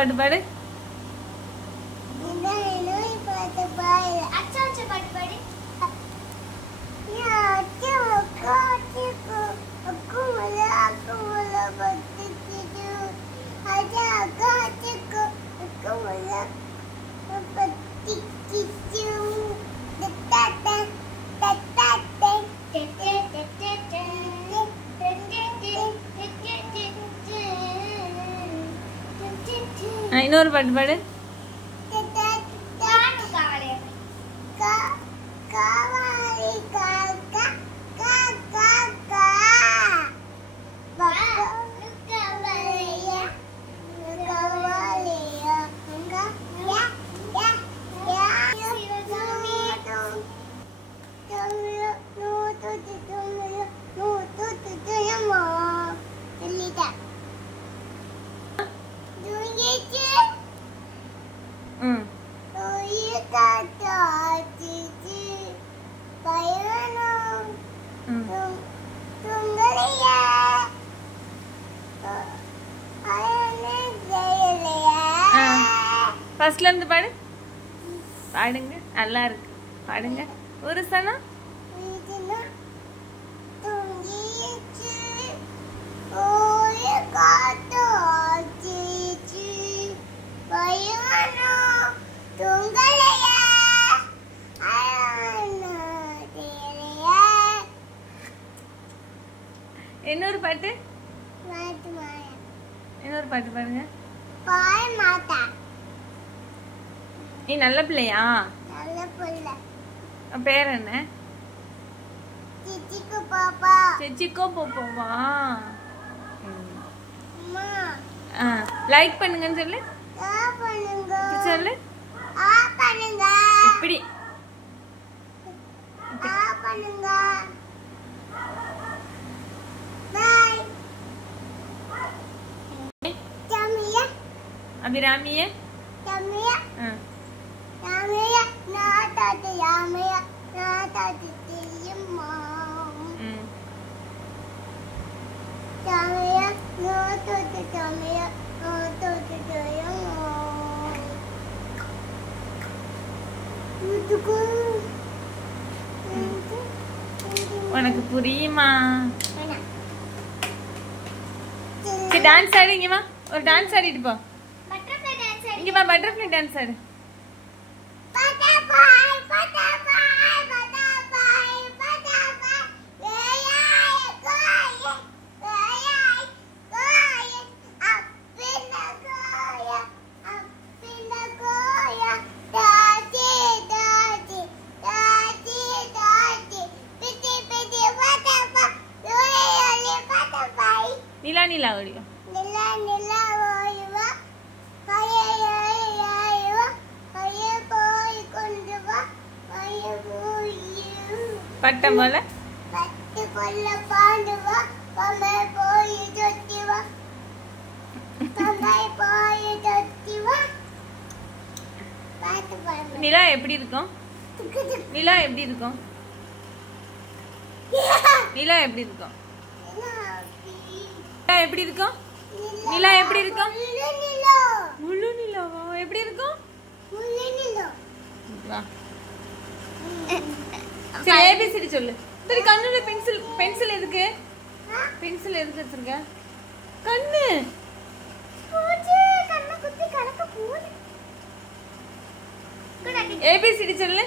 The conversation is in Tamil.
பாட்டு பாடு. இன்னொரு பாட்டு பாடு. ஃபர்ஸ்ட்ல இருந்து பாடு. பாடுங்க, நல்லா இருக்கு. பாடுங்க ஒரு சனம். இன்னொரு பாட்டு. இன்னொரு பாட்டு பாருங்க. நீ நல்ல பிள்ளையா? நல்ல பிள்ளை. பேர் என்ன? சிச்சிக்கோ பாப்பா. சிச்சிக்கோ பாப்பாவா? லைக் பண்ணுங்கன்னு சொல்லு. சொல்லு. இப்படி அபிராமியே. உனக்கு புரியுமா? டான்ஸ் ஆடு. இங்க வா, ஒரு டான்ஸ் ஆடிட்டு போ. இங்க வா, பட்டர்ஃப்ளை டான்ஸ் ஆடு. नीला नीला ओडियो नीला नीला ओयवा हाये हाये हाये हाये போய் கொண்டு வா हाये போய் பட்ட போல பாண்டு வா பமே போய் தொட்டி வா பமே போய் தொட்டி வா பாட்டு பாடு. நிலா எப்படி இருக்கும்? நிலா எப்படி இருக்கும்? நிலா எப்படி இருக்கும்? எப்படி இருக்கும்? நிலா எப்படி இருக்கும்? முழு நிலாவா? எப்படி இருக்கும்? சரி, ஏபிசிடி சொல்லு. சரி, கண்ணுல பென்சில். பென்சில் எதுக்கு? பென்சில் எதுக்கு வச்சிருக்க? கண்ணு கண்ணு குத்தி கணக்க போடு. ஏபிசிடி சொல்லு.